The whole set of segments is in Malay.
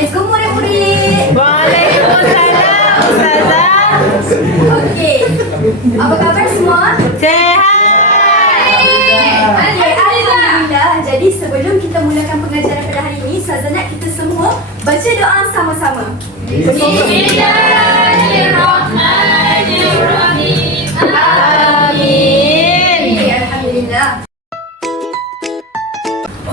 Assalamualaikum murid-murid. Waalaikumsalam Ustazah. Okey. Apa khabar semua? Sehat. Okey, alhamdulillah. Jadi sebelum kita mulakan pengajaran pada hari ini, Ustazah nak kita semua baca doa sama-sama. Bismillahirrahmanirrahim. Amin. Okey, alhamdulillah.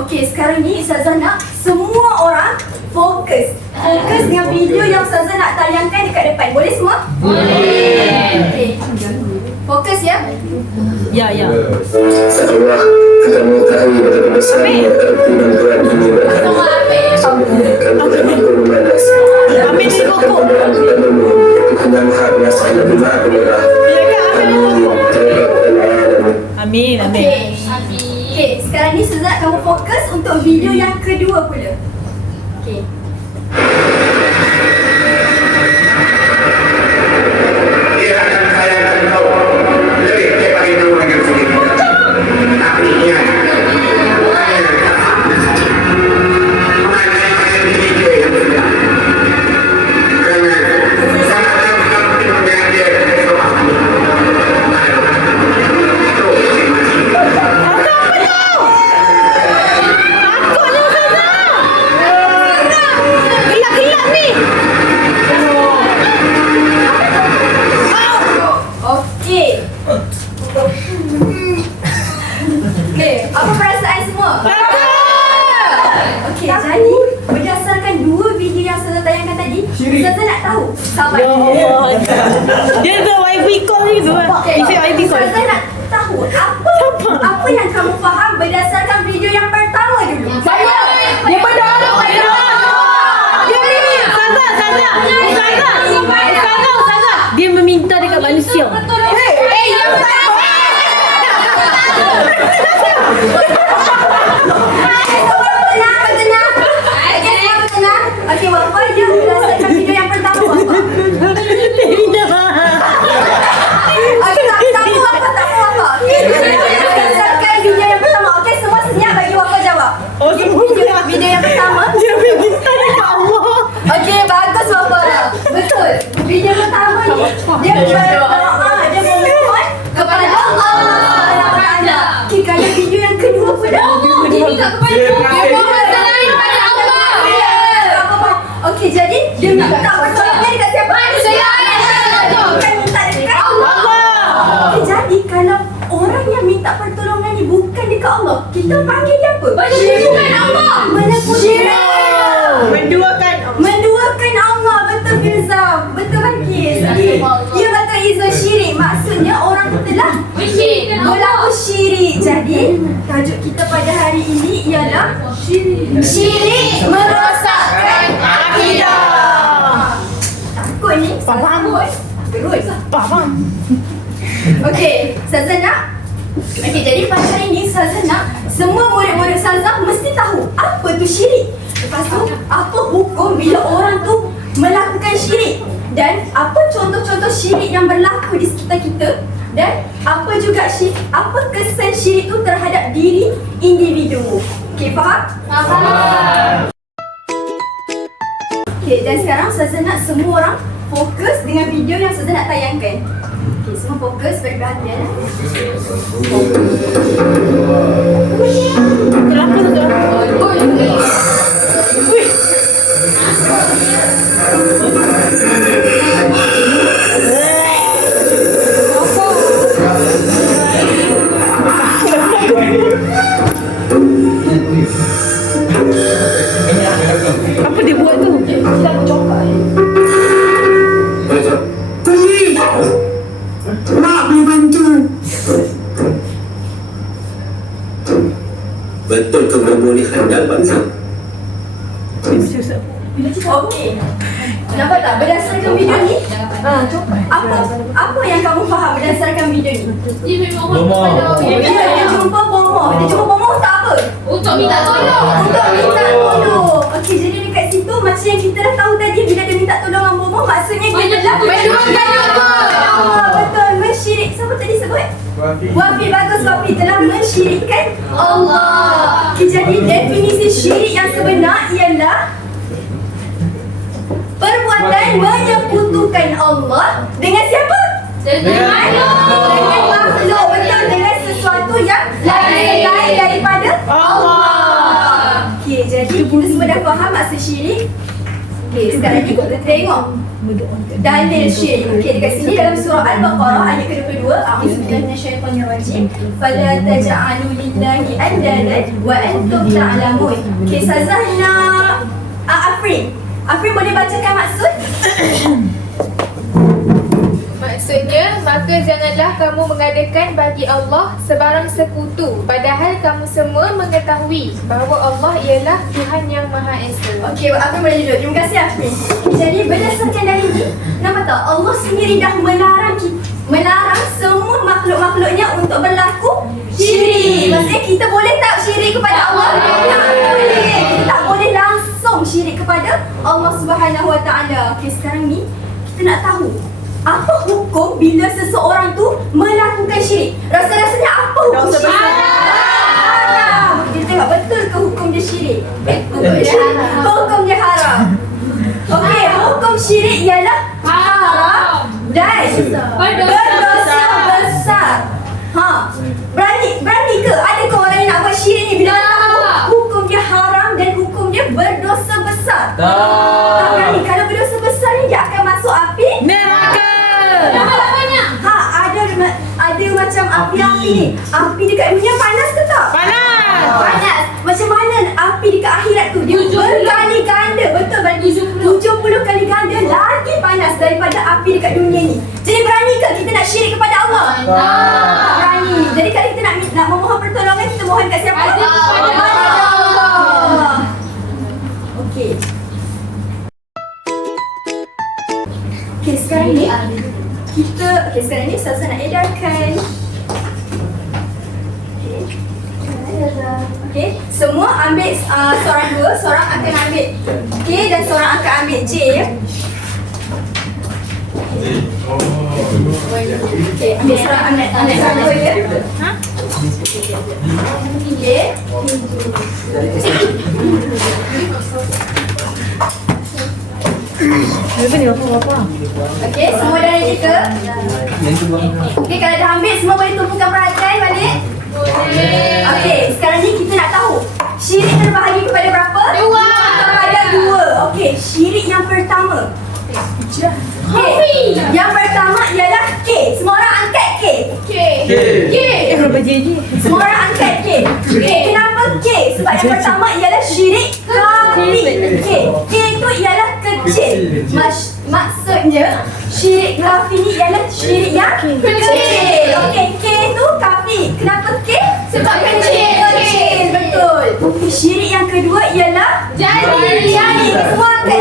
Okey, sekarang ni Ustazah nak semua orang fokus dengan video yang Ustazah nak tayangkan dekat depan. Boleh semua? Boleh. Okey. Fokus ya. Ya. Allah akan mengetahui betapa besarnya erti bantuan ini bagi kalau tidak mampu membalas. Ambil di pokok. Kepadamu, Tuhan yang Maha Kuasa lagi Maha Penyerah. Amin. Okey. Okey, sekarang ni Ustazah nak kamu fokus untuk video yang kedua pula. Okey. Dia akan sayangkan kau lebih daripada kamu dengan sendiri. Tapi ingat, orang yang tak faham mengenai pasal diri dia yang benar. Kerana sangat tergantung dengan dia dan semua. Gelap ni. Okey. Okey, apa perasaan semua? Okey, jadi berdasarkan dua video yang Ustazah tayangkan tadi, Ustazah nak tahu sahabat Ya Allah. Dia tu YB call ni tu. Isi YB call. Ustazah nak tahu apa yang kamu faham berdasarkan video yang pertama dulu. Dia berdoa. Dia ni. Ustazah. Dia meminta dekat manusia. Yang pertama. Tenang. Okey, Wafa yang berdasarkan video yang pertama, Wafa. Okey, tak apa. Okey, berdasarkan video yang pertama. Okey, semua senyap bagi Wafa jawab. Oh, semua. Video yang pertama. Dia meminta dekat Allah. Okey, bagus Wafa. Betul. Video pertama ni dia berdoa, dia memohon kepada Allah Subhanahu Wa Taala. Okey, kalau video yang kedua pula dia minta kepada Allah. Okey, jadi dia minta pertolongan dekat siapa? Manusia. Bukan minta dekat Allah. Okey, jadi kalau orang yang minta pertolongan ni bukan dekat Allah, kita panggil dia apa? Bukan Allah. Menduakan Allah. Betul Firza. Betul Bakis. Ya betul Izzah, syirik. Maksudnya orang tu telah berlaku syirik. Jadi tajuk kita pada hari ini ialah syirik merosakkan akidah. Takut ni. Faham. Terus. Faham. Okey, Ustazah nak. Okey, jadi pada hari ini Ustazah nak semua murid-murid Ustazah mesti tahu apa tu syirik. Lepas tu, apa hukum bila orang tu melakukan syirik, dan apa contoh-contoh syirik yang berlaku di sekitar kita, dan apa juga apa kesan syirik tu terhadap diri individu. Okey, faham? Faham. Okey, dan sekarang Ustazah nak semua orang fokus dengan video yang Ustazah nak tayangkan. Okey, semua fokus, beri perhatian. Kenapa tu? Apa dia buat tu? Nak boleh bantu. Betul kemuliaan dan bangsa. Okey. Nampak tak berdasarkan video ni? Apa yang kamu faham berdasarkan video ni? Dia jumpa bomoh. Dia jumpa bomoh untuk apa? Untuk minta tolong. Okey, jadi dekat situ macam yang kita dah tahu tadi, bila dia minta tolong dengan bomoh, maksudnya dia telah Menduakan Allah. Betul, mensyirik. Siapa tadi sebut? Wafi, bagus Wafi, telah mensyirikkan Allah. Okay, jadi definisi syirik yang sebenar ialah Dengan makhluk. Dengan makhluk, betul, dengan sesuatu yang lain daripada Allah. Okey, jadi kita semua dah faham maksud syirik. Okey, sekarang ni kita tengok dalil syirik. Okey, dekat sini dalam surah Al-Baqarah ayat ke-22, a'udzubillahi minasyaitonirrajim. Fala taj'alu lillahi andadan wa antum ta'lamun. Okey, Sazahna Afrin boleh bacakan maksud? Maksudnya, maka janganlah kamu mengadakan bagi Allah sebarang sekutu, padahal kamu semua mengetahui bahawa Allah ialah Tuhan yang Maha Esa. Okey, Afrin boleh duduk. Terima kasih Afrin. Jadi berdasarkan dari ini, nampak tak? Allah sendiri dah melarang semua makhluk-makhluknya untuk berlaku syirik. Maksudnya kita boleh tak syirik kepada Allah? Tak boleh. Kita tak boleh langsung syirik kepada Allah Subhanahu Wa Taala. Okey, sekarang ni kita nak tahu apa hukum bila seseorang tu melakukan syirik? Rasa-rasanya apa hukum syirik? Haram. Kita tengok betul ke hukum dia syirik? Hukum dia haram. Okey, hukum syirik ialah haram dan berdosa besar. Berani ke? Ada ke orang yang nak buat syirik ni bila tahu hukum dia haram dan hukum dia berdosa besar? Tak berani. Kalau berdosa besar ni dia akan masuk api Neraka. ada macam api-api ni. Api dekat dunia panas ke tak? Panas. Macam mana api dekat akhirat tu? Dia berkali ganda. Betul, bagi 70 kali ganda lagi panas daripada api dekat dunia ni. Jadi berani ke kita nak syirik kepada Allah? Tak berani. Jadi kalau kita nak memohon pertolongan, kita mohon kat siapa? Allah. Okey. Okey, sekarang ni sekarang ni Ustazah nak edarkan. Okey, semua ambil seorang dua, seorang akan ambil K dan seorang akan ambil J ya. Okey, ambil seorang dua ya. Okey. Okey, semua dah ready ke? Okey, kalau dah ambil semua boleh tumpukan perhatian balik. Okey, sekarang ni kita nak tahu syirik terbahagi kepada berapa? Kepada dua. Okey, syirik yang pertama. Okey, yang pertama ialah K. Semua orang angkat K. Berapa JJ? Semua orang angkat K. Kenapa K? Sebab yang pertama ialah syirik kafi. K itu ialah kecil. Maksudnya syirik kafi ni ialah syirik yang kecil. Okey, K itu kafi. Kenapa K? Sebab kecil. Betul. Syirik yang kedua ialah jali. Semua angkat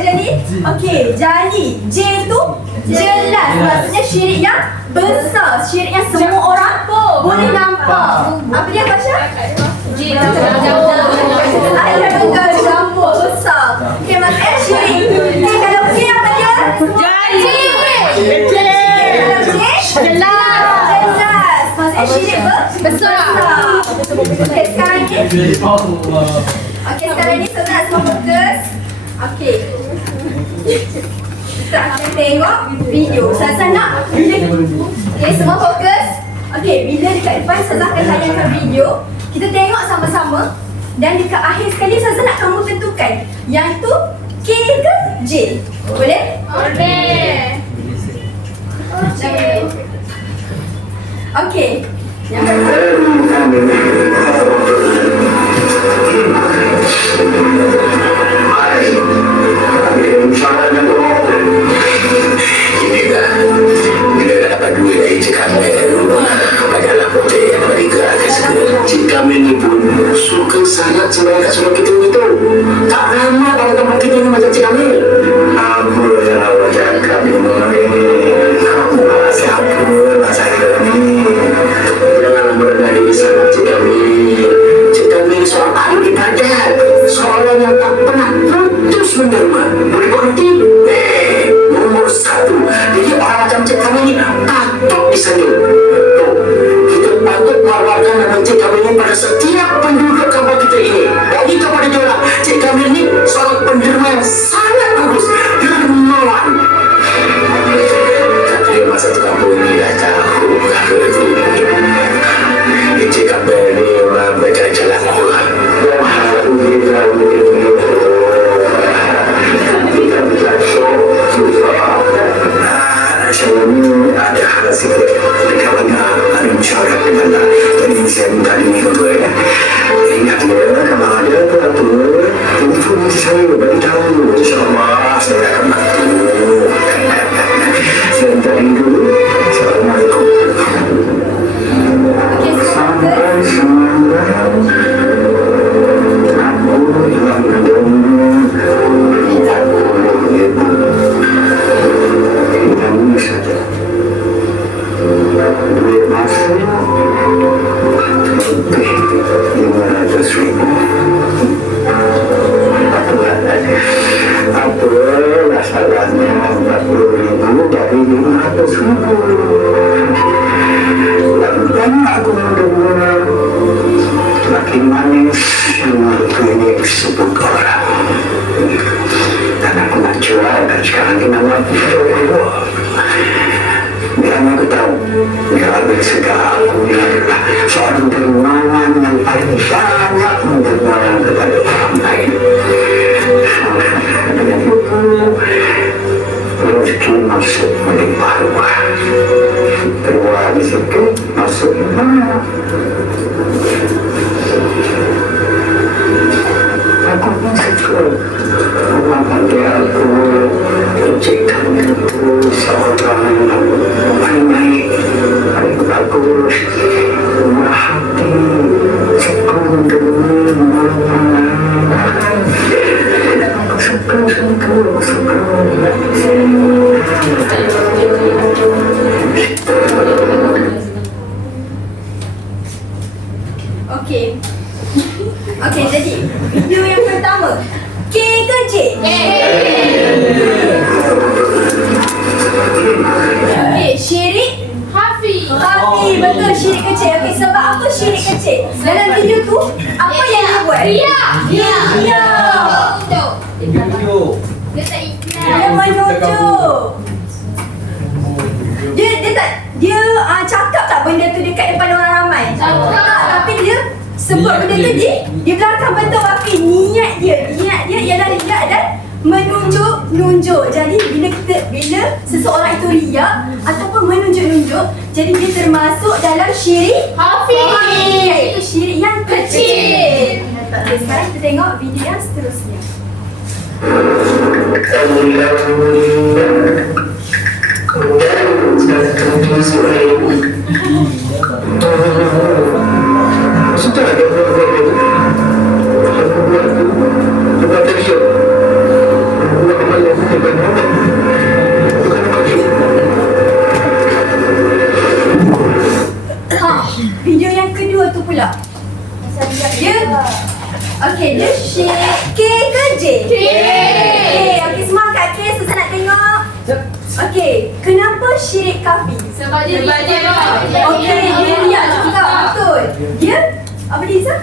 jali. Okey, jali. J itu jelas. Maksudnya syirik yang besar. Syirik yang semua orang boleh nampak. Apa dia Fasha? Betul, campur besar. Okey, maksudnya syirik. Okey, kalau J apa dia? Jali. Jelas. Maksudnya syirik besar. Okey, sekarang ni. Okey, sekarang ni sebenarnya semua fokus. Okey. Kita akan tengok video. Ustazah nak bila. Okey, semua fokus. Okey, bila dekat depan Ustazah akan tayangkan video, kita tengok sama-sama. Dan dekat akhir sekali Ustazah nak kamu tentukan yang tu K ke J. Boleh? Okey. Yang Ini dah bila dah dapat duit dari Cik Kamil, banyaklah potek yang mereka akan segera. Cik Kamil ni pun suka sangat sembahyang kat surau kita ni tu. Tak ramai dalam tempat kita ni macam Cik Kamil. Apa yang awak cakap ni? Kamu siapa lah saya ni? Janganlah merendah diri sangat Cik Kamil. Cik Kamil seorang ahli ibadat, seorang yang tak pernah putus menerima. Boleh berhenti? Nomor satu. Jadi orang macam Cik Kamil ni patut disanding. Kita patut mewarkan nama Cik Kamil ni pada setiap penduduk kampung kita ini. Bagi kepada dia lah, Cik Kamil ni seorang penderma yang sangat bagus, dermawan. Tak terima Saya ni ada hal sikit dekat mana ada musyawarah di mana. Jadi saya minta ini untuk ya. Ingat ya, kalau ada apa-apa, telefon saya beritahu. InsyaAllah saya akan bantu. Saya minta ini dulu. Assalamualaikum. Okey, Sampai semalam aku yang ini saja. Duit masa lebih 500,000. Apalah salahnya 40,000 dari 500,000. Dan banyak aku mendengar makin manis menurutku ini disebut orang. Dan aku nak jual dan sekarang ini nama aku Fidor. Biar aku tahu, biar habis segala aku adalah seorang dermawan yang paling banyak mendermawan kepada orang lain. Dengan itu, rezeki masuk melimpah ruah. Keluar di situ, masuk mana? Aku pun suka orang panggil aku menciptakan itu seorang paling baik, paling bagus, murah hati, sempurna Okey. Okey, jadi video yang pertama. K ke J? Okey, syirik Hafiz. Hafi, betul, syirik kecil. Okey, sebab apa syirik kecil? Dalam video tu, apa yang dia buat? Ria. Ria. Dia tak ikhlas. Dia menunjuk. Dia cakap tak benda tu dekat depan orang ramai? Cakap. Tapi dia sebut benda tu dia belakang betul Wafi. Niat dia ialah riak dan menunjuk. Jadi bila seseorang itu riak ataupun menunjuk-nunjuk, jadi dia termasuk dalam syirik Hafiz. iaitu syirik yang kecil. Okay, sekarang kita tengok video yang seterusnya. Sudah ada buat televisi. Buat kembali Video yang kedua tu pula. Dia okey, dia syirik K ke J? K. Okey, semangat K, susah nak tengok. Okey, kenapa syirik kafi? Sebab dia Okey, dia riak juga, betul. Dia apa dia Izzah?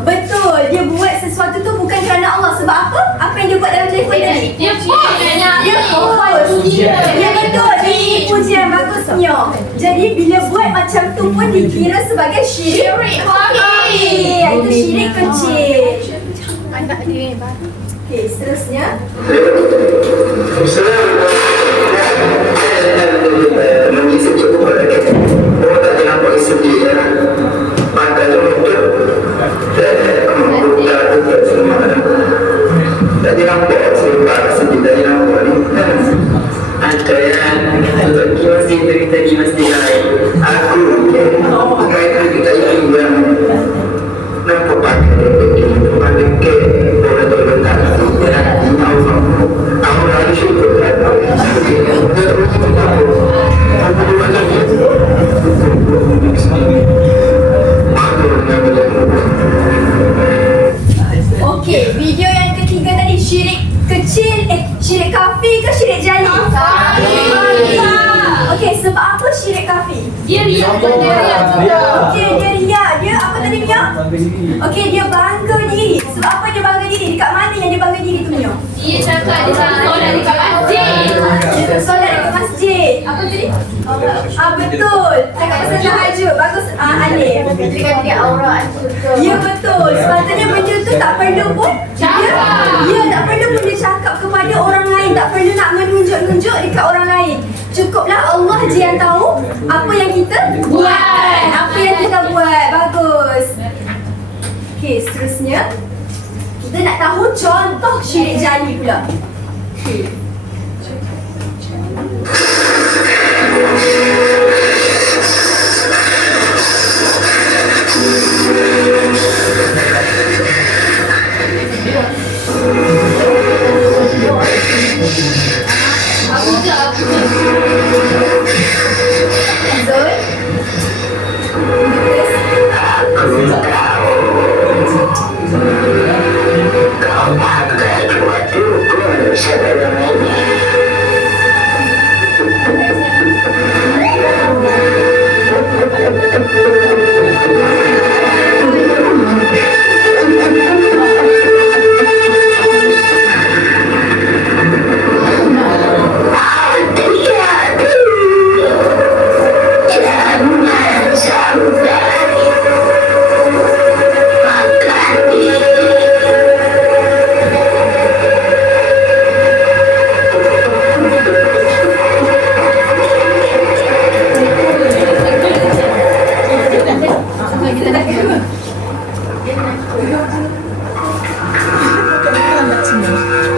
Betul, dia buat sesuatu tu bukan kerana Allah. Sebab apa? Apa yang dia buat dalam telefon tadi? Dia post. Dia post. Ya betul, dia tipu je, bagus Mio. Jadi bila buat macam tu pun dikira sebagai syirik Hafiz. Itu syirik kecil. Anak dia. Okey, seterusnya. Mengisip cukup lagi. Orang tak jangan pakai sedih. Pakai lutut. Buka lutut semua. Tadi nampak sebab sedih tadi nampak ni. Ada yang pergi masjid tadi masjid lain. Aku pakai kita yang nampak pakai lutut. Pakai ke orang tu letak. Aku lagi syukur. Okey, video yang ketiga tadi syirik kecil, syirik kafi ke syirik jali? Kafi. Okey, sebab apa syirik kafi? Dia riak. Okey, dia riak. Dia apa tadi Mio? Okey, dia bangga diri. Sebab apa dia bangga diri? Dekat mana yang dia bangga diri tu Mio? Dia cakap dia tak solat dekat masjid. Dia solat dekat masjid. Apa tadi? Betul. Cakap pasal tahajud. Bagus Alif. Dia aurat. Ya betul. Sepatutnya benda tu tak perlu pun Cakap. dia tak perlu pun dia cakap kepada orang lain. Tak perlu nak menunjuk-nunjuk dekat orang lain. tahu contoh syirik jali pula. Okay. Zul, Kau pakai buat dukun sebenarnya.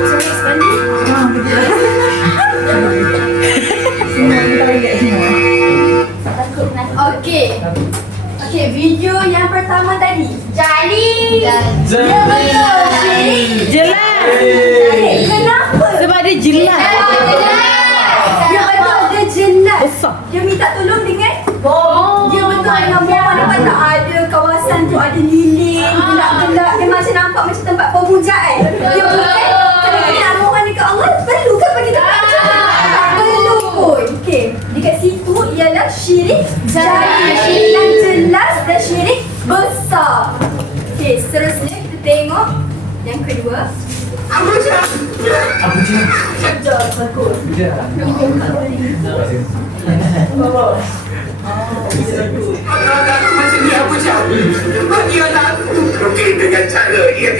Jangan sampai Okey, video yang pertama tadi. Jali. Ya betul. Syirik. Jelas. Kenapa? Sebab dia jelas. Ya betul, dia jelas. Besar. Dia minta tolong dengan dia betul dengan bom. Nampak tak ada kawasan tu ada lilin, gelap-gelap. Dia macam nampak macam tempat pemujaan. Dia bukan kalau kita nak mohon dekat Allah, perlu kan bagi tempat macam tu? Tak perlu pun. Okey, dekat situ ialah syirik jali. Syirik yang jelas dan syirik besar. Okey, seterusnya kita tengok yang kedua. Apa je? Sekejap, bagus. Macam ni apa je? Bagi anak mungkin dengan cara dia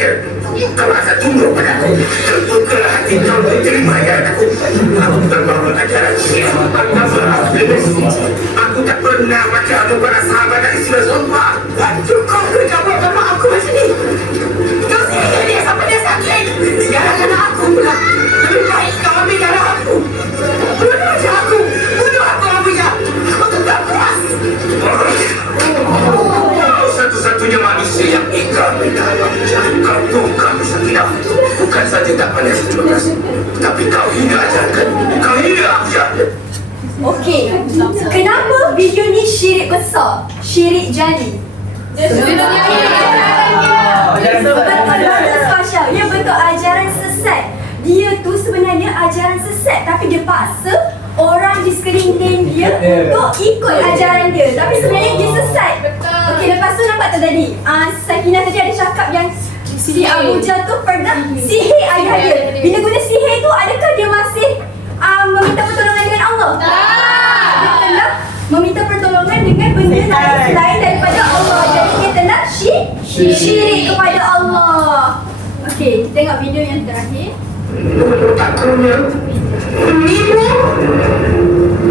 kalau asal tunduk pada aku, terbukalah hati kau untuk terima ajaran aku. Aku terbangun ajaran dia. Aku tak pernah baca aku pada sahabat dan isteri sumpah. Cukup berjawab sama aku macam ni. Kau sihir dia sampai dia sakit. Jangan aku pula. Lebih baik kau ambil darah aku. Bunuh aja aku. Bunuh aku Abija. Aku tetap puas. Satu-satunya manusia yang ikat di dalam jangka bukan Sakinah. Bukan saja tak pandai terima kasih, tapi kau hina ajarkan. Kau hina Abija. Okey, kenapa video ni syirik besar? Syirik jali. Betul bagus Fasha. Ya betul, ajaran sesat. Dia tu sebenarnya ajaran sesat, tapi dia paksa orang di sekeliling dia untuk ikut ajaran dia. Tapi sebenarnya dia sesat. Okey, lepas tu nampak tak tadi? Sakinah tadi ada cakap yang si Abuja tu pernah sihir ayah dia. Bila guna sihir tu, adakah dia masih meminta pertolongan dengan Allah? Dia telah meminta pertolongan dengan benda lain selain daripada Allah. Jadi dia telah syirik kepada Allah. Okey, tengok video yang terakhir. Takutnya Ibu,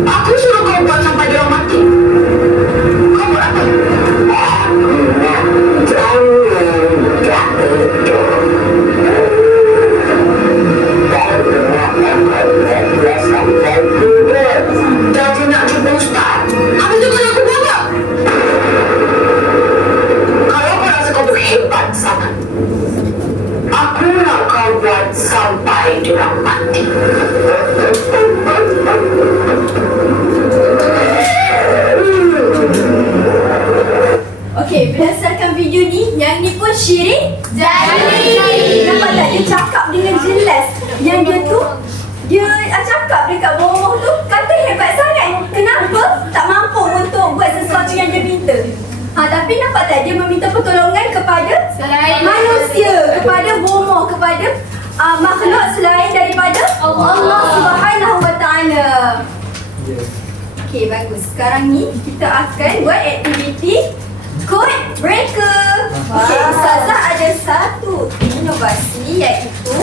aku suruh kau buat sampai dia mati. Kau buat apa? Jadi nak jumpa Ustaz. Apa tu kalau aku buat? Kalau kau rasa kau berhebat sangat, aku nak kau buat sampai dia mati. Okey, berdasarkan video ni, yang ni pun syirik jali. Nampak tak? Dia cakap dengan jelas. Yang dia tu, dia cakap dekat bawah tu, kata hebat sangat. Kenapa tak mampu untuk buat sesuatu yang dia minta? Tapi nampak tak? Dia meminta pertolongan kepada manusia, kepada bomoh, kepada makhluk selain daripada Allah Subhanahu Wa Taala. Okey, bagus. Sekarang ni kita akan buat aktiviti code breaker. Okey, Ustazah ada satu inovasi iaitu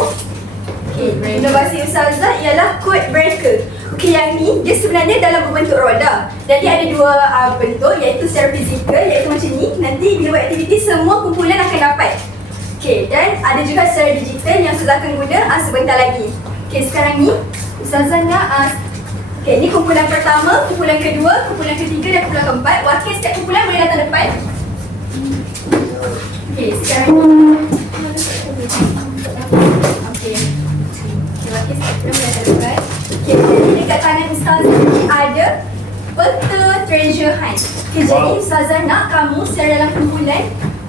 inovasi Ustazah ialah code breaker. Okey, yang ni dia sebenarnya dalam berbentuk roda. Jadi ada dua bentuk iaitu secara fizikal iaitu macam ni. Nanti bila buat aktiviti semua kumpulan akan dapat. Okey, dan ada juga secara digital yang Ustazah akan guna sebentar lagi. Okey, sekarang ni Ustazah nak okey, ni kumpulan pertama, kumpulan kedua, kumpulan ketiga dan kumpulan keempat. Wakil setiap kumpulan boleh datang depan. Okey, sekarang ni okey, wakil setiap kumpulan boleh datang depan. Okey, jadi dekat tangan Ustazah ni ada peta treasure hunt. Okey, jadi Ustazah nak kamu secara dalam kumpulan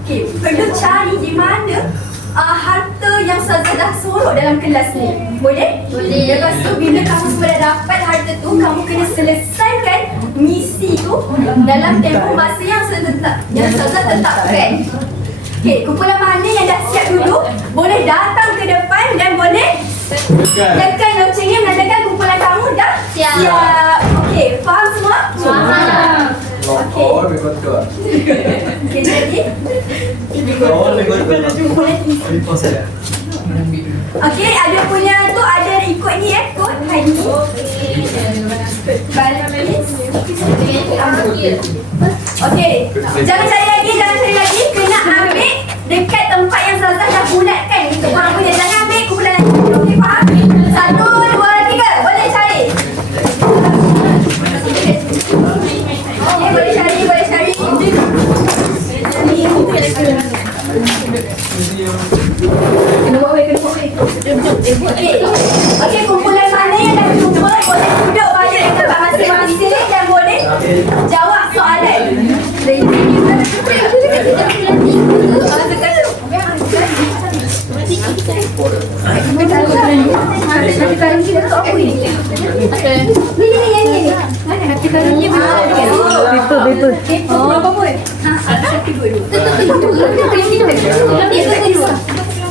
perlu cari di mana harta yang Ustazah dah sorok dalam kelas ni. Boleh? Boleh. Lepas tu bila kamu semua dah dapat harta tu, kamu kena selesaikan misi tu dalam tempoh masa yang Ustazah tetapkan. Okey, kumpulan mana yang dah siap dulu, boleh datang ke depan dan boleh tekan loncengnya menandakan kumpulan kamu dah siap. Okey, faham semua? Faham. Okey. Okey, jadi okey, ada punya tu, ada ikut ni kod hari ni. Okey, jangan cari lagi, kena ambil dekat tempat yang Ustazah dah bulatkan untuk korang punya. Jangan ambil kumpulan lagi. Okey, faham? 1, 2, 3, boleh cari. Okey, boleh cari. Kena buat weh. Okey, kumpulan mana yang dah jumpa boleh duduk balik dekat tempat masing-masing dan boleh jawab soalan.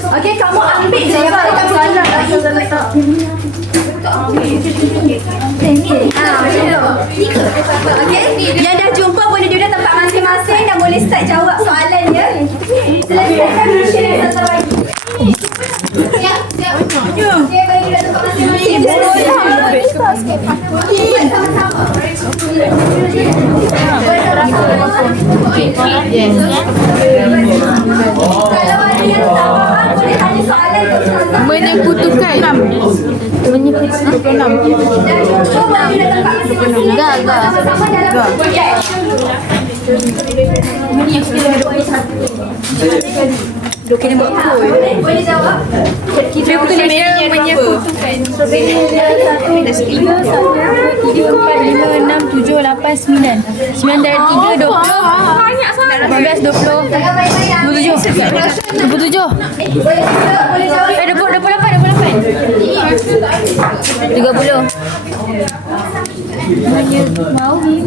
Okey, kamu ambil je yang paling kamu letak. Okey, yang dah jumpa boleh duduk tempat masing-masing dan boleh start jawab soalan dia. Selesaikan mission yang Ustazah bagi. Siap. Okey, bagi duduk tempat masing-masing. Sama-sama. Kalau ada yang tak faham, boleh tanya soalan ke Ustazah. Menyekutukan 6. Menyekutukan 6. Dah jumpa bagi duduk tempat masing-masing. Sama-sama dalam projek. Kena buat apa? Boleh jawab? Dia betul menyekutukan. Sebenarnya 1, 3, 1, 2, 3, 4, 5, 6, 7, 8, 9. 9 dari 3, 20. Banyak sangat. 18, 20. 27. 27. Boleh jawab. 28. 30. Mau ni.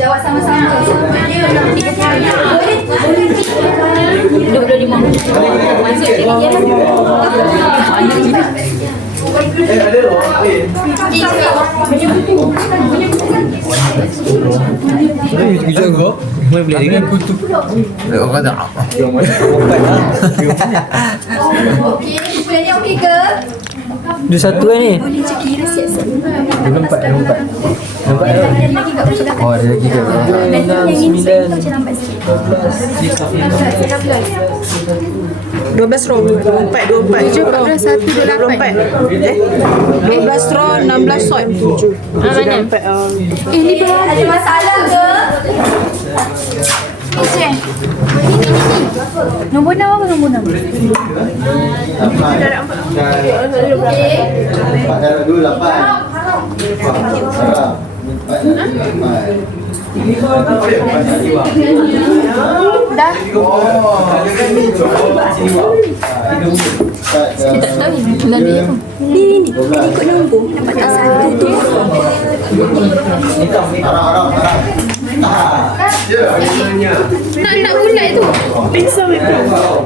Jawab sama-sama. Boleh. 25. Masuk sini je lah. Ada loh. Kejap kau boleh beli dengan kutu. Orang tak apa. Yang mana? Okey, kumpulan ni okey ke? Dia satu kan ni? Boleh je kira siap-siap. Nampak. Oh, ada lagi ke? Nanti yang ini saya tahu macam lambat sikit. 12 row 24 14 1 28 12 row 16 sort 7 mana Ini ada masalah ke? nombor 6 apa nombor 6 Okey. 4 darab 2, 8. dah Kita tak tahu Ni ikut nombor. Nampak tak satu tu? Arang. Nak bulat tu. Satu.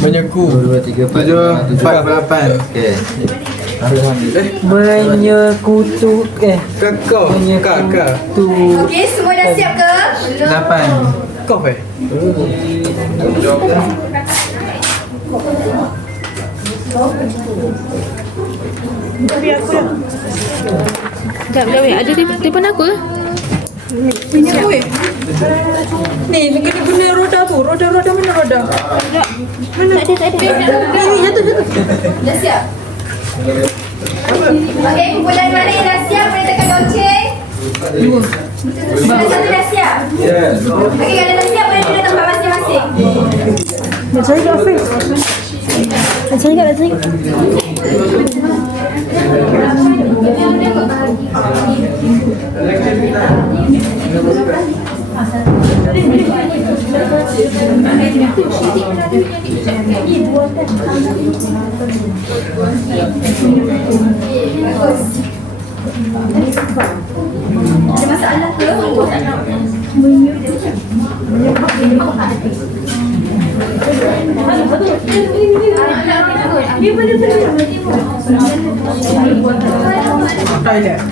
Menyeku 7, 4, 8. Okey. Menyekutu kakak tu Okey, semua dah siap ke? 8. Kau Sekejap, ada depan aku ke? Ni, kena guna roda tu. Roda mana roda? Tak ada. Ni, jatuh. Dah siap? Okey, kumpulan mana yang dah siap boleh tekan loceng. Kumpulan satu dah siap? Okey, kalau dah siap boleh duduk tempat masing-masing. Nak cari kat Afiq. Nak cari kat. Ada masalah ke? Toilet.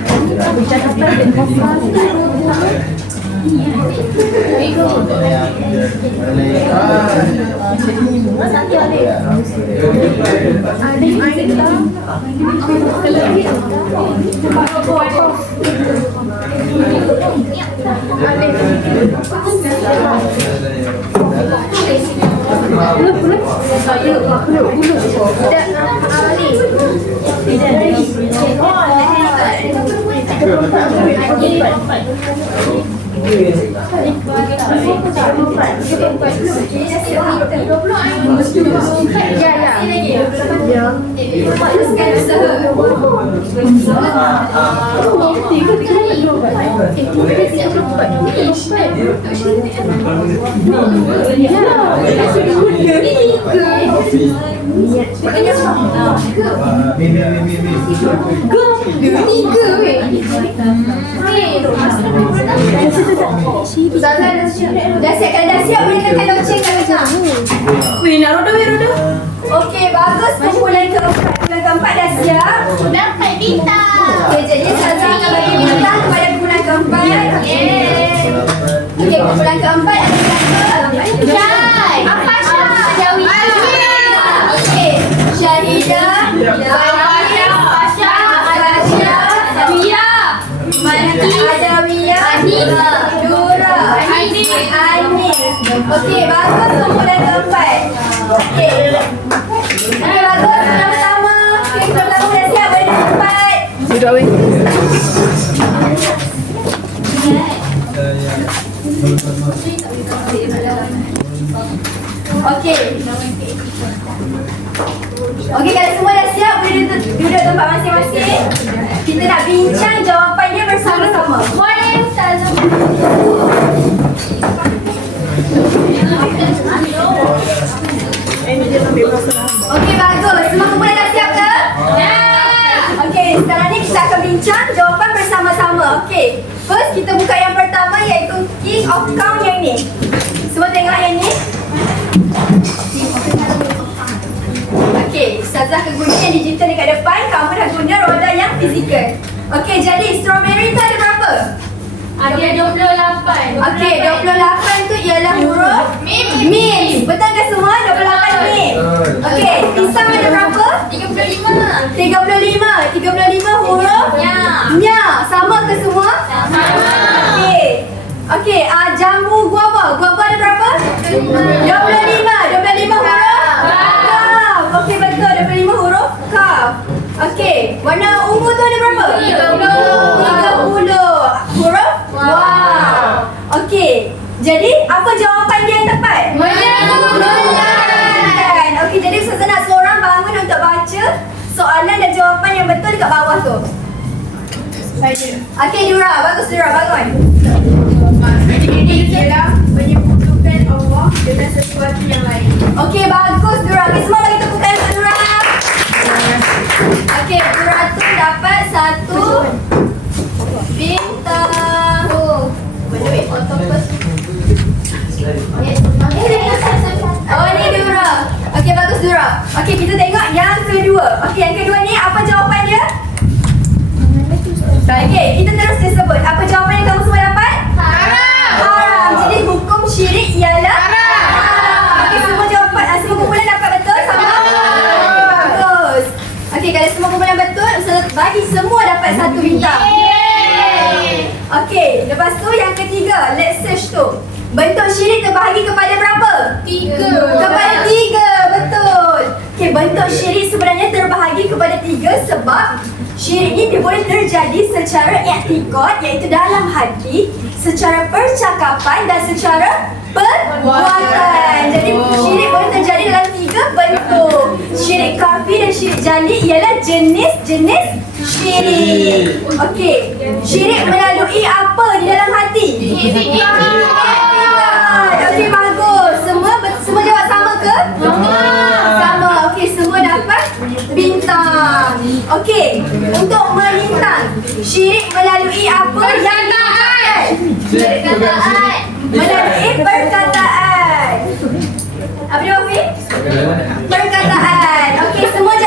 Dah siap, kalau dah siap boleh tekan loceng kat macam. Weh, nak roda. Okey, bagus. Kumpulan keempat dah siap. Dapat bintang. Okey, jadi Saza akan bagi bintang kepada kumpulan keempat. Okey, kumpulan keempat ada siapa? Syai. Apa Syai? Okey, Syahidah, Fahia, Fasha, Fasha, Wia, Adawiyah, Dura, Anis. Okey, bagus kumpulan keempat. Okey. Okey, bagus. Sama-sama. Okey, kumpulan dah siap. Boleh duduk tempat. Duduk weh. Okey. Okey, kalau semua dah siap, boleh duduk tempat masing-masing. Kita nak bincang jawapan dia bersama-sama. Boleh Ustaz. Okey, bagus. Semua kumpulan dah siap ke? Ya. Okey, sekarang ni kita akan bincang jawapan bersama-sama. Okey. First, kita buka yang pertama iaitu King of Count yang ni. Semua tengok yang ni. Okey, Ustazah akan guna yang digital dekat depan. Kamu dah guna roda yang fizikal. Okey, jadi strawberry tu ada berapa? Ada 28. Okey, 28 tu ialah huruf Mim. Betul ke semua? 28 Mim. Okey, pisang ada berapa? 35. 35 huruf Nya. Sama ke semua? Sama. Okey, jambu guava. Guava ada berapa? 25 huruf Kaf. Okey, betul. 25 huruf Kaf. Okey, warna ungu tu ada berapa? 30 huruf Waw. Okey, jadi apa jawapan dia yang tepat? Menyenangkan. Okey, jadi Ustazah nak seorang bangun untuk baca soalan dan jawapan yang betul dekat bawah tu. Okey, Dura. Bagus, Dura. Bangun. Ini ialah menyebutkan Allah dengan sesuatu yang lain. Okey, bagus, Dura. Okey, semua bagi tepukan untuk Dura. Okey, Dura tu dapat 1 bintang. Oh, ni Dura. Okey, bagus, Dura. Okey, kita tengok yang kedua. Okey, yang kedua ni apa jawapan dia? Okey, kita terus disebut. Apa jawapan yang kamu semua dapat? Haram. Jadi hukum syirik ialah haram. Okey, semua kumpulan dapat betul sama? Bagus. Okey, kalau semua kumpulan betul, Ustazah Okey, lepas tu yang ketiga, let's search tu. Bentuk syirik terbahagi kepada berapa? 3. Kepada 3, betul. Okey, bentuk syirik sebenarnya terbahagi kepada 3 sebab syirik ni dia boleh terjadi secara i'tikad iaitu dalam hati, secara percakapan dan secara perbuatan. Jadi syirik boleh terjadi dalam 3 bentuk. Syirik khafi dan syirik jali ialah jenis-jenis syirik. Okey, syirik melalui apa di dalam hati? Okey, bagus. Semua jawab sama ke? Sama. Okey, semua dapat bintang. Okey, untuk melintang, syirik melalui apa yang dikatakan? Perkataan. Melalui perkataan. Apa dia Wafi? Perkataan. Okey, semua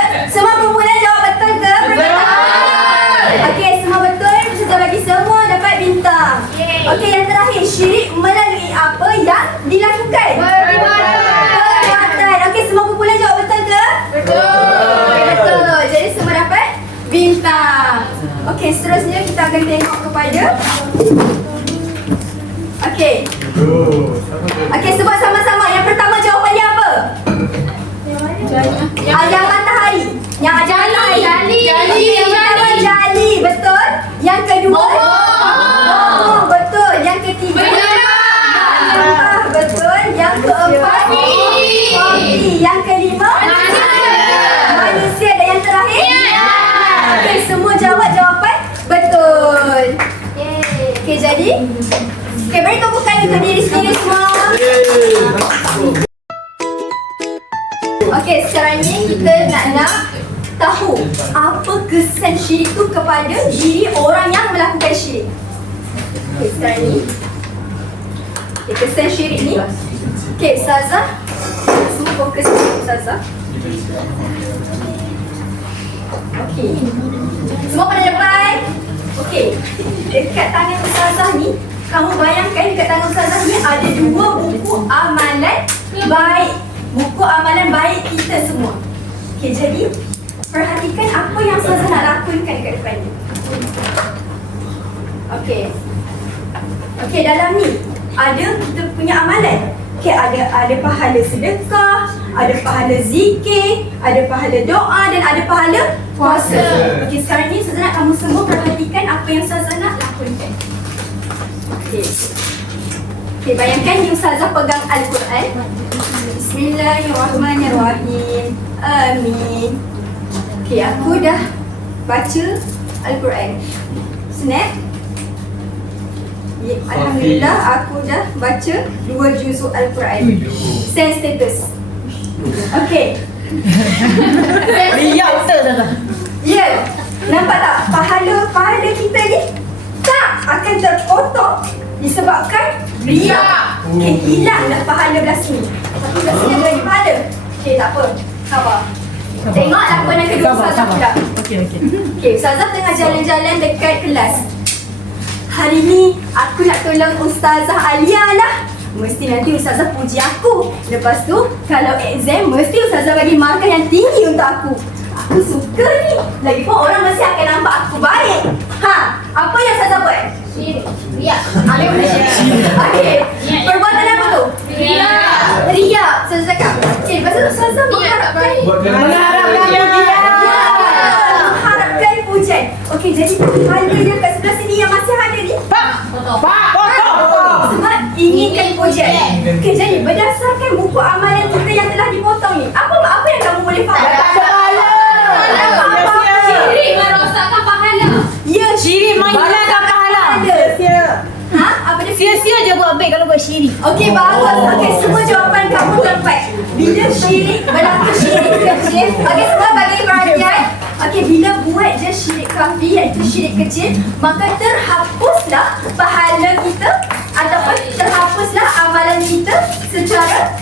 perempuan jawab betul ke? Perkataan. Okey, semua betul. Kita bagi semua dapat bintang. Okey, yang terakhir, syirik melalui apa yang dilakukan? Perbuatan. Okey, semua perempuan jawab betul ke? Betul. Jadi semua dapat bintang. Okey, seterusnya kita akan tengok kepada Okey. Okey, sebut sama-sama. Yang pertama jawapan dia apa? Yang matahari. Yang matahari. Jali. Yang pertama jali, betul. Yang kedua bohong, betul. Yang ketiga lembah, betul. Yang keempat kopi. Yang kelima manusia. Dan yang terakhir okey, semua jawab jawapan betul. Okey, jadi okey, beri tepukan untuk diri sendiri semua. Okey, sekarang ni kita nak tahu apa kesan syirik tu kepada diri orang yang melakukan syirik. Okey, sekarang ni okey, kesan syirik ni. Okey, Ustazah, semua fokus ke Ustazah. Okey, semua pada depan. Okey, dekat tangan Ustazah ni, kamu bayangkan dekat tangan Ustazah ni ada 2 buku amalan baik. Buku amalan baik kita semua. Okey, jadi perhatikan apa yang Ustazah nak lakonkan dekat depan ni. Okey. Okey, dalam ni ada kita punya amalan. Okey, ada pahala sedekah, ada pahala zikir, ada pahala doa dan ada pahala puasa. Okey, sekarang ni Ustazah nak kamu semua perhatikan apa yang Ustazah nak lakonkan. Okey. Okey, bayangkan ni Ustazah pegang Al-Quran. Bismillahirrahmanirrahim. Amin. Okey, aku dah baca Al-Quran. Snap. Ya, Alhamdulillah, aku dah baca 2 juzuk Al-Quran. Send status. Okey. Riak betul Ustazah. Ya, nampak tak? Pahala kita ni tak akan terpotong disebabkan riak. Okey, hilanglah pahala belas ni. Tapi belas ni ada lagi pahala. Okey, tak apa. Sabar. Tengok lakonan kedua Ustazah pula. Okey. Okey, Ustazah tengah jalan-jalan dekat kelas. Hari ni aku nak tolong Ustazah Alia lah. Mesti nanti Ustazah puji aku. Lepas tu kalau exam mesti Ustazah bagi markah yang tinggi untuk aku. Aku suka ni. Lagipun orang mesti akan nampak aku baik. Apa yang Ustazah buat? Riak. Ambil benda syirik. Okey. Perbuatan apa tu? Riak. Ustazah cakap. Okey, lepas tu Ustazah mengharapkan mengharapkan pujian. Okey, jadi pahala yang kat sebelah sini yang masih ada ni sebab inginkan pujian. Okey, jadi berdasarkan buku amalan kita yang telah dipotong ni, apa yang kamu boleh faham? Syirik merosakkan pahala. Ya, Syirik menghilangkan pahala. Apa dia? Sia-sia je buat baik kalau buat syirik. Okey, bagus. Okey, semua jawapan kamu tepat. Bila syirik berlaku syirik kecil, okey, semua bagi perhatian. Okey, bila buat je syirik khafi iaitu syirik kecil, maka terhapuslah pahala kita ataupun terhapuslah amalan kita secara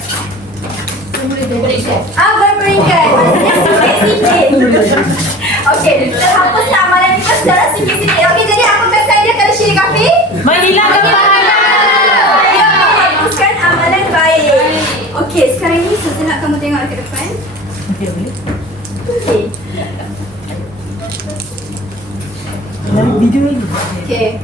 berperingkat. Maksudnya sikit-sikit. Okey, terhapuslah amalan kita secara sikit-sikit. Okey, jadi apa kesan dia kalau syirik khafi? Menghilangkan pahala. Ya, menghapuskan amalan baik. Okey, sekarang ni saya nak kamu tengok ke depan. Okey. Dalam video ni. Okey.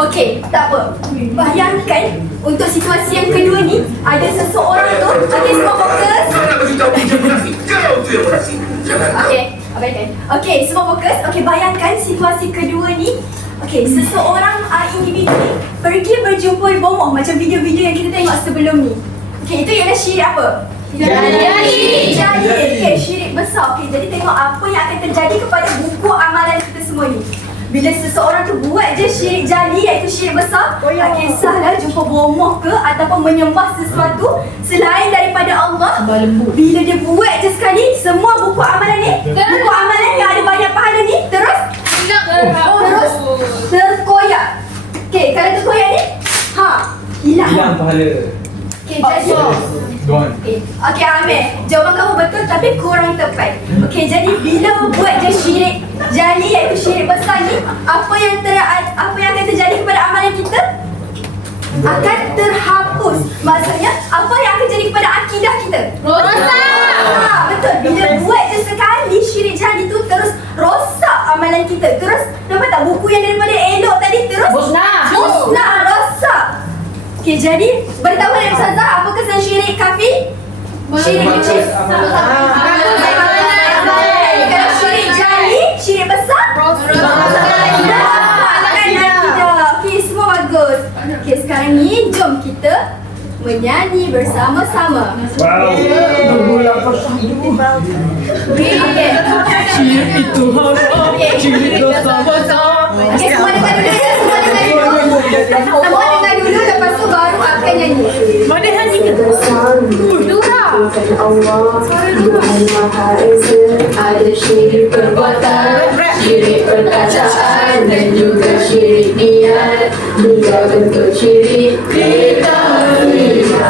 Okey, tak apa. Bayangkan untuk situasi yang kedua ni ada seseorang tu. Okey, semua fokus. Mana bagi tahu dia berakhir? Kau tu yang berakhir. Jangan kau. Okey, abaikan. Okey, semua fokus. Okey, bayangkan situasi kedua ni. Okey, seseorang individu ni pergi berjumpa bomoh macam video-video yang kita tengok sebelum ni. Okey, itu ialah syirik apa? Jadi. Okey, syirik besar. Okey, jadi tengok apa yang akan terjadi kepada buku amalan kita semua ni. Bila seseorang tu buat je syirik jali, iaitu syirik besar, tak kisahlah jumpa bomoh ke ataupun menyembah sesuatu selain daripada Allah. Bila dia buat je sekali, semua buku amalan ni, buku amalan yang ada banyak pahala ni terus terkoyak. Okey, kalau terkoyak ni, hilang pahala. Okey, jadi Okey, Amir, jawapan kamu betul tapi kurang tepat. Okey, jadi bila buat je syirik jali, iaitu syirik besar ni, apa yang akan terjadi kepada amalan kita? Akan terhapus. Maksudnya, apa yang akan jadi kepada akidah kita? Rosak. Betul. Bila buat je sekali syirik jali tu terus rosak amalan kita. Terus, nampak tak buku yang daripada elok tadi terus musnah, rosak. Okey, jadi beritahu dari Ustazah, apa kesan syirik kafir? Syirik kecil. Kalau syirik jali, syirik besar? Okey, semua bagus. Okey, sekarang ni jom kita menyanyi bersama-sama. Okey. Syirik itu haram, syirik dosa besar. Okey, semua dengar dulu ya, semua dengar dulu. Semua dengar dulu, lepas tu baru akan nyanyi. Mana hanya Allah Tuhan Maha Esa, ada syirik perbuatan, syirik perkataan dan juga syirik niat. Tiga bentuk syirik kita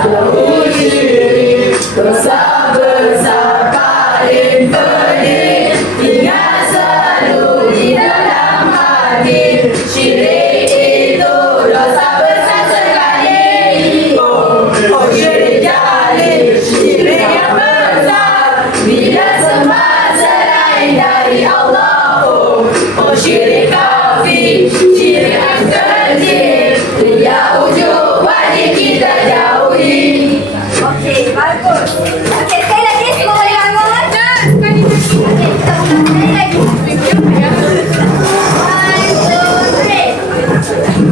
jauhi syirik, dosa besar paling pedih. Ingat selalu di dalam hati, syirik itu dosa besar sekali. Oh syirik jali, syirik yang besar, bila sembah selain dari Allah. Oh syirik kafir, syirik yang kecil, dia ujung wajib kita jauhi. Okey, bagus. Okey, sekali lagi semua boleh bangun. Okey, kita ulang sekali lagi. 1, 2, 3.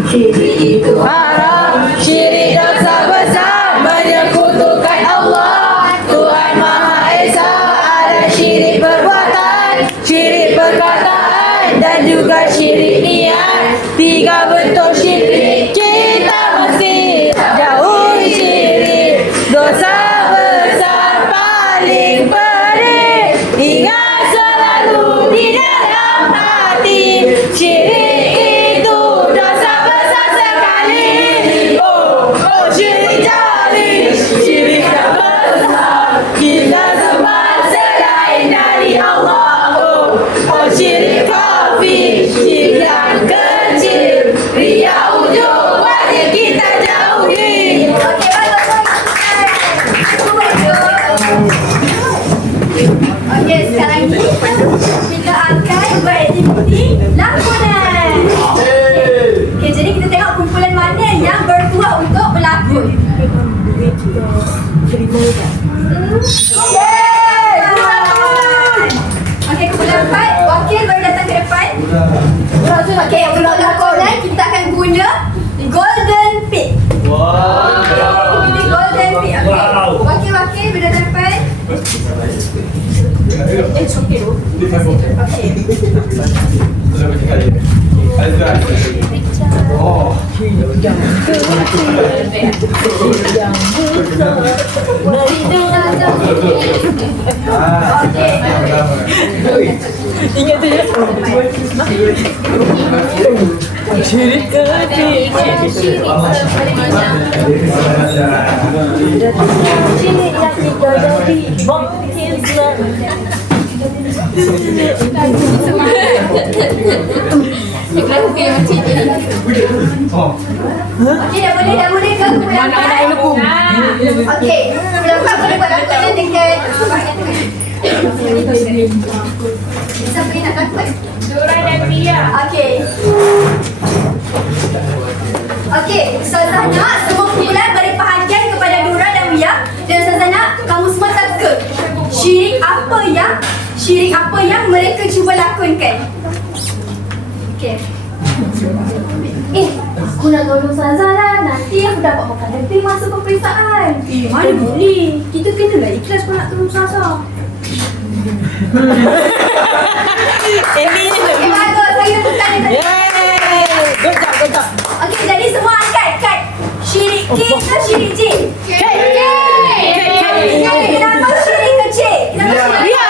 Syirik itu haram, syirik dosa besar, menyekutukan Allah. Tuhan Maha Esa, ada syirik perbuatan, syirik perkataan dan juga syirik niat. Tiga bentuk syirik kita mesti jauhi syirik, dosa besar paling pedih. Ingat selalu di dalam hati, syirik itu dosa besar sekali. Oh syirik jali, syirik yang besar, kita sembah selain dari Allah. Oh syirik kafir, syirik yang kecil, ria ujung wajib kita jauhi. Okey, bagus. Okey, sekarang ni kita akan beraktiviti lakonan. Okey, jadi kita tengok kumpulan mana yang bertuah untuk berlakon. Okey, kumpulan 4, wakil baru datang ke depan. Okey, untuk lakonan kita akan guna Golden Pig. Ini Golden Pig. Okey, wakil-wakil baru datang ke depan. Okey, dah boleh ke? Mana lupa. Okey, berapa boleh buat apa yang dekat bahagian tengah? Siapa yang nak takut? Dora dan Ria. Okey. Okey, Ustazah nak semua kumpulan beri perhatian kepada Dora dan Ria. Dan Ustazah nak kamu semua teka syirik apa yang mereka cuba lakonkan. Okey. Aku nak tolong Ustazah lah. Nanti aku dapat makan lebih masa peperiksaan. Mana boleh. Kita kenalah ikhlas kalau nak tolong Ustazah. Okey, bagus. Saya tekan ni. Good job. Okey, jadi semua angkat. Kat. Syirik K ke syirik J? K. Kenapa syirik ke C? Ria.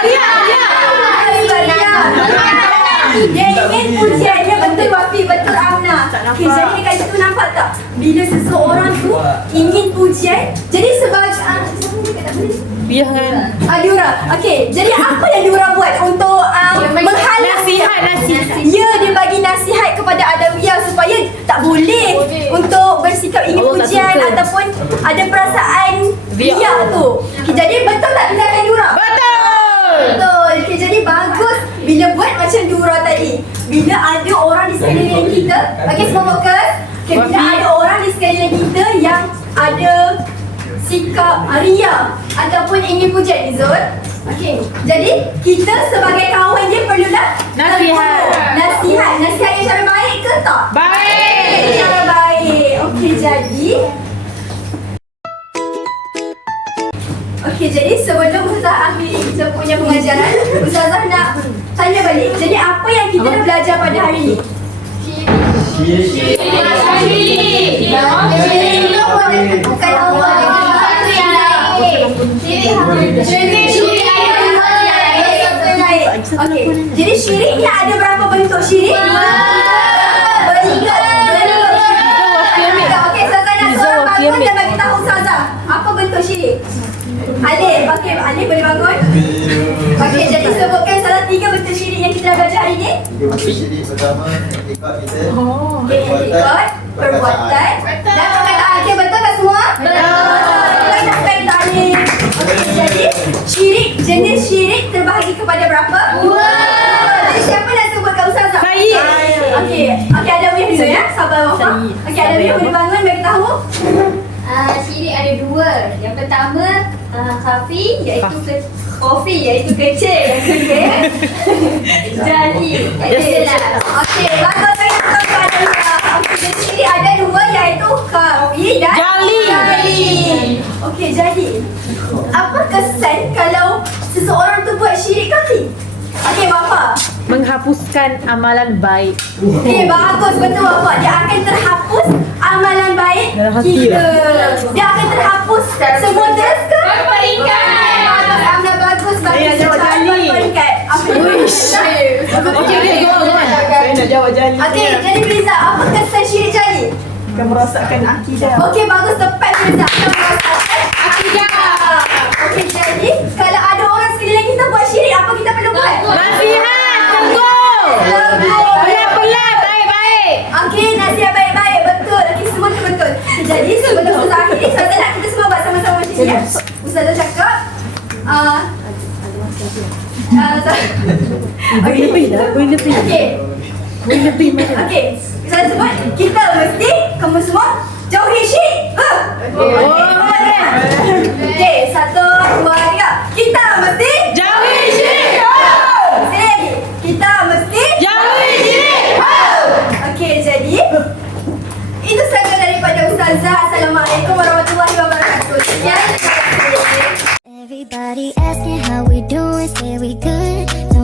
Dia ingin pujiannya betul Wafi, betul Amna. Okay, jadi dekat situ nampak tak? Bila seseorang tu ingin pujian, jadi sebagai Diora. Okey, jadi apa yang Diora buat untuk menghalang nasihat? Ya, dia bagi nasihat kepada Adawiyah supaya tak boleh untuk bersikap ingin pujian ataupun ada perasaan riak tu. Okay, jadi betul tak tindakan Diora? Betul. Okay, jadi bagus bila buat macam Diora tadi. Bila ada orang di sekeliling kita, okey semua fokus. Okay, bila ada orang di sekeliling kita yang ada sikap riak ataupun ingin pujian Izul. Okey, jadi kita sebagai kawan dia perlulah nasihat yang cara baik ke tak? Baik. Cara baik. Okey, jadi sebelum Ustazah akhiri kita punya pengajaran, Ustazah nak tanya balik. Jadi apa yang kita dah belajar pada hari ni? Syirik bukan Allah. Okey, jadi syirik ni ada berapa bentuk syirik? Okey, Ustazah nak seorang bangun dan bagi tahu Ustazah apa bentuk syirik? Alif boleh bangun? Okey, jadi sebutkan salah 3 bentuk syirik yang kita dah belajar hari ni. Syirik pertama, ikut kita. Ikut, perbuatan dan perkataan. Okey, betul tak semua? Betul. Okey, jadi jenis syirik terbahagi kepada berapa? 2. Jadi siapa nak sebutkan Ustazah? Saya. Okey, ada Wiyah dulu ya. Sabar Wafa. Okey, ada Wiyah boleh bangun bagi tahu. Syirik ada 2. Yang pertama khafi iaitu kecil. Jadi okey, bagus saya tahu ada. Okey, syirik ada 2 iaitu khafi dan jali. Okey, jadi apa kesan kalau seseorang tu buat syirik khafi? Okey, Wafa. Menghapuskan amalan baik. Okey, bagus, betul Wafa. Dia akan terhapus amalan baik kita. Dia akan terhapus semua teruskan peringkat. Bagus, Amna, bagus. Peringkat. Saya nak jawab jali. Okey, jadi Riza, apa kesan syirik jali? Akan merosakkan akidah. Okey, bagus, tepat Riza. Akan merosakkan akidah. Okey, jadi kalau ada orang sekeliling kita buat syirik, apa kita perlu buat? Nasihat, tegur. Pelan-pelan, baik-baik. Okey, nasihat baik-baik. Betul. Okey, semua tu betul. Jadi sebelum Ustazah akhiri, Ustazah nak kita semua buat sama-sama macam ni ya. Ustazah cakap Okey. Okey. Ustazah sebut kita mesti kamu semua jauhi syirik. Okey, 1, 2, 3. Kita mesti Jauhi syirik. Sini lagi. Kita mesti Jauhi syirik. Okey, jadi itu saja daripada Ustazah. Assalamualaikum warahmatullahi wabarakatuh. Sekian. Terima kasih. Everybody asking how we doing, say we good.